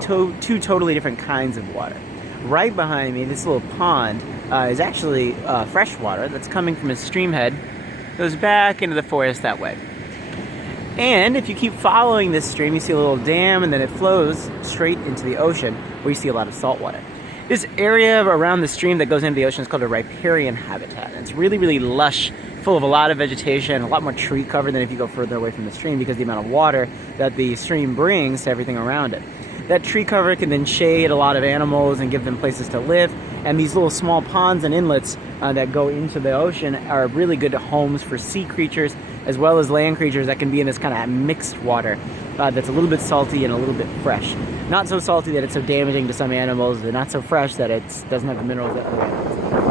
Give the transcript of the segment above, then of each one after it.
see two totally different kinds of water. Right behind me, this little pond is actually fresh water that's coming from a stream head, goes back into the forest that way. And if you keep following this stream, you see a little dam, and then it flows straight into the ocean, where you see a lot of salt water. This area around the stream that goes into the ocean is called a riparian habitat. And it's really, really lush, full of a lot of vegetation, a lot more tree cover than if you go further away from the stream, because the amount of water that the stream brings to everything around it. That tree cover can then shade a lot of animals and give them places to live. And these little small ponds and inlets that go into the ocean are really good homes for sea creatures, as well as land creatures that can be in this kind of mixed water that's a little bit salty and a little bit fresh. Not so salty that it's so damaging to some animals, and not so fresh that it doesn't have the minerals that other animals have.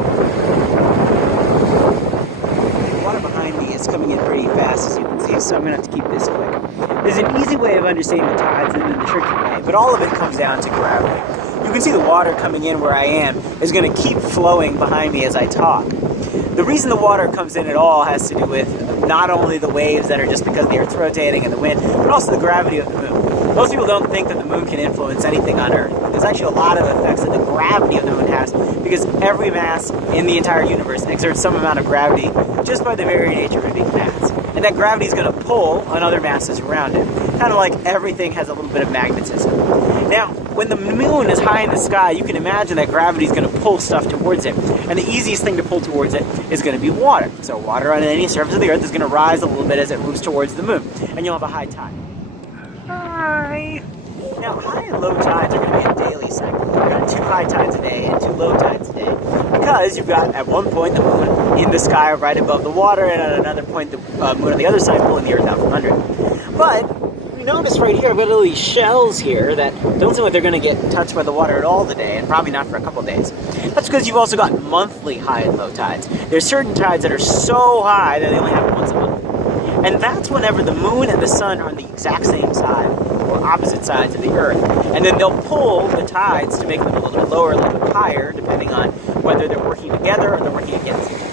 The water behind me is coming in pretty fast, as you can see, so I'm going to have to keep this quick. There's an easy way of understanding the tides and then the tricky way, but all of it comes down to gravity. You can see the water coming in where I am is going to keep flowing behind me as I talk. The reason the water comes in at all has to do with not only the waves that are just because the Earth's rotating and the wind, but also the gravity of the moon. Most people don't think that the moon can influence anything on Earth. There's actually a lot of effects that the gravity of the moon has, because every mass in the entire universe exerts some amount of gravity just by the very nature of being mass. And that gravity is going to pull on other masses around it. Kind of like everything has a little bit of magnetism. Now, when the moon is high in the sky, you can imagine that gravity is going to pull stuff towards it. And the easiest thing to pull towards it is going to be water. So water on any surface of the Earth is going to rise a little bit as it moves towards the moon. And you'll have a high tide. Hi! Now, high and low tides are going to be a daily cycle. You've got 2 high tides a day and 2 low tides a day. Because you've got, at one point, the moon in the sky right above the water, and at another point, the moon on the other side pulling the Earth out from under it. But notice right here, I've got all these shells here that don't seem like they're going to get touched by the water at all today, and probably not for a couple days. That's because you've also got monthly high and low tides. There's certain tides that are so high that they only happen once a month. And that's whenever the moon and the sun are on the exact same side, or opposite sides of the Earth. And then they'll pull the tides to make them a little bit lower, a little bit higher, depending on whether they're working together or they're working against each other.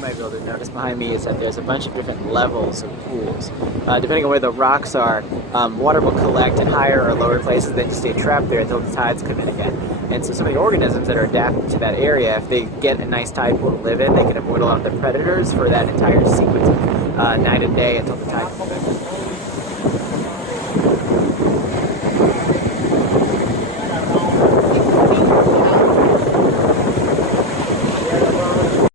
Might be able to notice behind me is that there's a bunch of different levels of pools. Depending on where the rocks are, water will collect in higher or lower places, then just stay trapped there until the tides come in again. And so some of the organisms that are adapted to that area, if they get a nice tide pool to live in, they can avoid a lot of the predators for that entire sequence of night and day until the tide comes in.